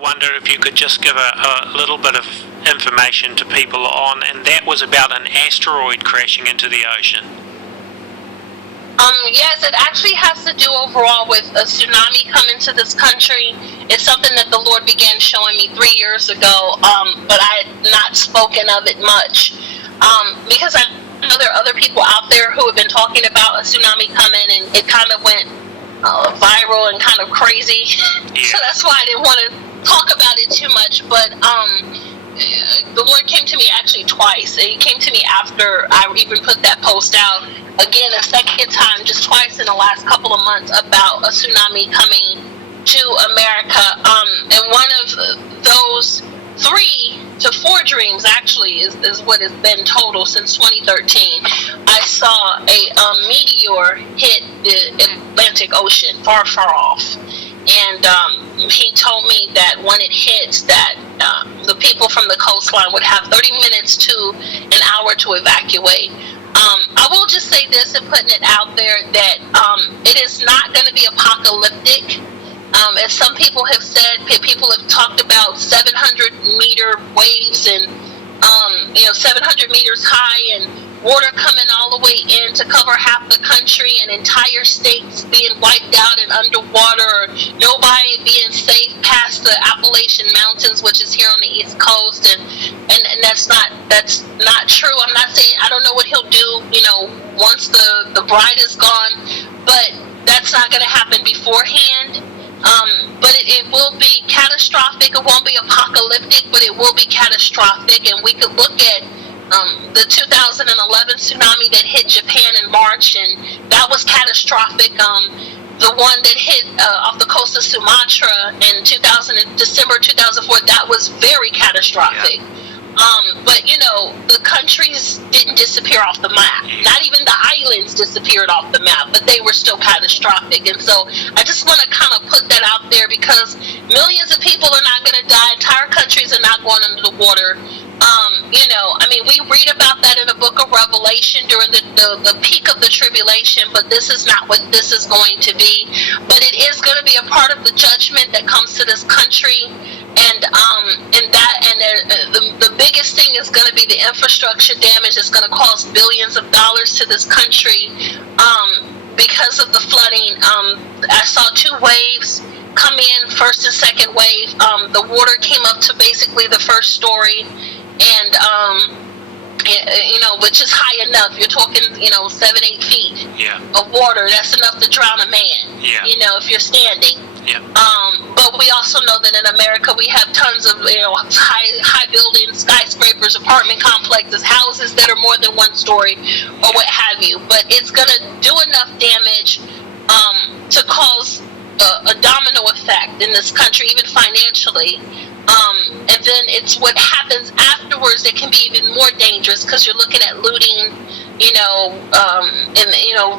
Wonder if you could just give a little bit of information to people on, and that was about an asteroid crashing into the ocean. Yes, it actually has to do overall with a tsunami coming to this country. It's something that the Lord began showing me 3 years ago, but I had not spoken of it much, because I know there are other people out there who have been talking about a tsunami coming, and it kind of went viral and kind of crazy. Yeah. So that's why I didn't want to talk about it too much. But the Lord came to me actually twice. He came to me after I even put that post out. Again, a second time, just twice in the last couple of months, about a tsunami coming to America. And one of those 3 to 4 dreams actually is what has been total since 2013. I saw a meteor hit the Atlantic Ocean, far, far off. And he told me that when it hits, that the people from the coastline would have 30 minutes to an hour to evacuate. I will just say this, and putting it out there, that it is not going to be apocalyptic. As some people have said, people have talked about 700-meter waves and 700 meters high, and water coming all the way in to cover half the country, and entire states being wiped out and underwater, or nobody being safe past the Appalachian Mountains, which is here on the East Coast, and that's not true. I'm not saying, I don't know what he'll do, once the bride is gone, but that's not going to happen beforehand. But it will be catastrophic. It won't be apocalyptic, but it will be catastrophic. And we could look at the 2011 tsunami that hit Japan in March, and that was catastrophic. The one that hit off the coast of Sumatra in December 2004, that was very catastrophic. Yeah. But the countries didn't disappear off the map. Not even the islands disappeared off the map, but they were still catastrophic. And so I just want to kind of put that out there, because millions of people are not going to die. Entire countries are not going under the water. We read about that in the book of Revelation during the peak of the tribulation, but this is not what this is going to be. But it is going to be a part of the judgment that comes to this country. And the biggest thing is going to be the infrastructure damage. It's going to cost billions of dollars to this country because of the flooding. I saw 2 waves come in, first and second wave. The water came up to basically the first story, and which is high enough. You're talking 7-8 feet of water. That's enough to drown a man. If you're standing. But we also know that in America we have tons of high buildings, skyscrapers, apartment complexes, houses that are more than 1 story, or what have you. But it's gonna do enough damage to cause a domino effect in this country, even financially. And then it's what happens afterwards that can be even more dangerous, because you're looking at looting,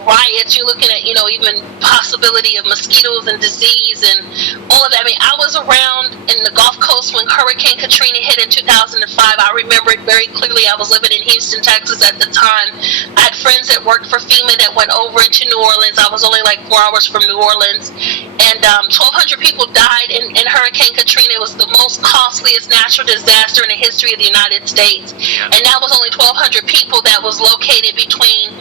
riots. You're looking at, even possibility of mosquitoes and disease and all of that. I mean, I was around in the Gulf Coast when Hurricane Katrina hit in 2005. I remember it very clearly. I was living in Houston, Texas at the time. I had friends that worked for FEMA that went over into New Orleans. I was only like 4 hours from New Orleans. And 1,200 people died in Hurricane Katrina. It was the most costliest natural disaster in the history of the United States. And that was only 1,200 people that was located between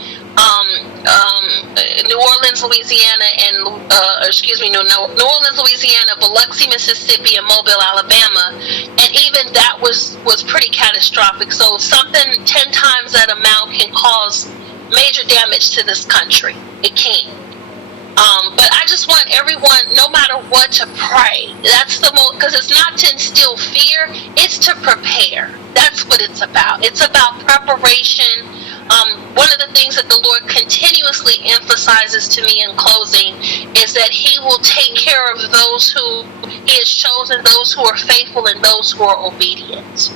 New Orleans, Louisiana, and New Orleans, Louisiana, Biloxi, Mississippi, and Mobile, Alabama. And even that was pretty catastrophic. So something 10 times that amount can cause major damage to this country. It can. But I just want everyone, no matter what, to pray. That's the most, because it's not to instill fear, it's to prepare. That's what it's about. It's about preparation. One of the things that the Lord continuously emphasizes to me in closing is that He will take care of those who He has chosen, those who are faithful, and those who are obedient.